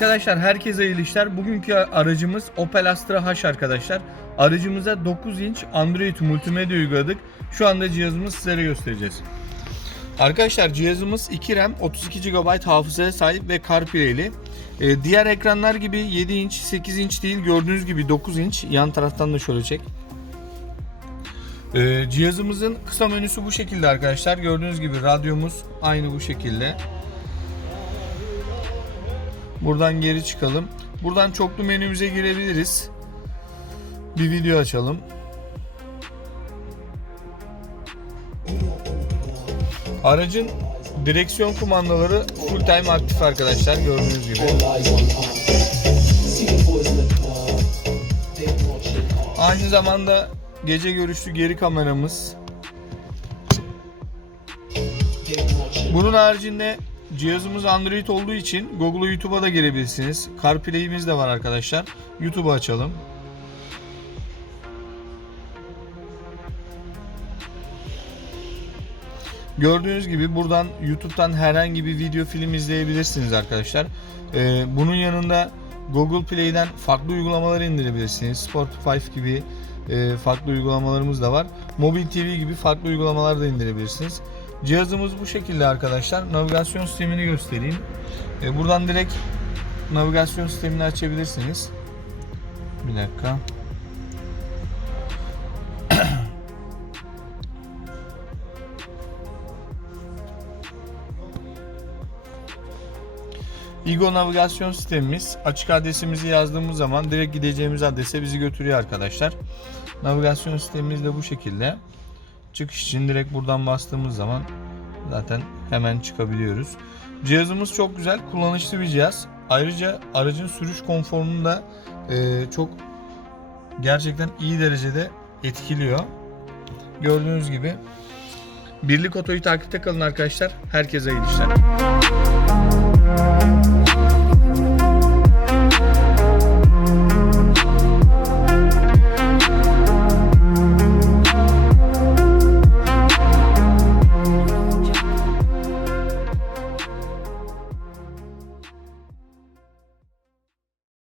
Arkadaşlar herkese iyi işler. Bugünkü aracımız Opel Astra H arkadaşlar. Aracımıza 9 inç Android multimedya uyguladık. Şu anda cihazımızı sizlere göstereceğiz. Arkadaşlar cihazımız 2 RAM 32 GB hafızaya sahip ve CarPlay'li. Ee, diğer ekranlar gibi 7 inç 8 inç değil gördüğünüz gibi 9 inç. Yan taraftan da şöyle çek. Ee, cihazımızın kısa menüsü bu şekilde arkadaşlar. Gördüğünüz gibi radyomuz aynı bu şekilde. Buradan geri çıkalım. Buradan çoklu menümüze girebiliriz. Bir video açalım. Aracın direksiyon kumandaları full time aktif arkadaşlar gördüğünüz gibi. Aynı zamanda gece görüşlü geri kameramız. Bunun haricinde cihazımız Android olduğu için Google'a YouTube'a da girebilirsiniz. CarPlay'imiz de var arkadaşlar. YouTube'u açalım. Gördüğünüz gibi buradan YouTube'dan herhangi bir video film izleyebilirsiniz arkadaşlar. Ee, bunun yanında Google Play'den farklı uygulamaları indirebilirsiniz. Spotify gibi e, farklı uygulamalarımız da var. Mobil TV gibi farklı uygulamalar da indirebilirsiniz. Cihazımız bu şekilde arkadaşlar. Navigasyon sistemini göstereyim. E, buradan direkt navigasyon sistemini açabilirsiniz. Bir dakika. Igo navigasyon sistemimiz açık adresimizi yazdığımız zaman direkt gideceğimiz adrese bizi götürüyor arkadaşlar. Navigasyon sistemimiz de bu şekilde. Çıkış için direkt buradan bastığımız zaman zaten hemen çıkabiliyoruz. Cihazımız çok güzel, kullanışlı bir cihaz. Ayrıca aracın sürüş konforunu da e, çok gerçekten iyi derecede etkiliyor. Gördüğünüz gibi Birlik Oto'yu takipte kalın arkadaşlar. Herkese iyi işler. Música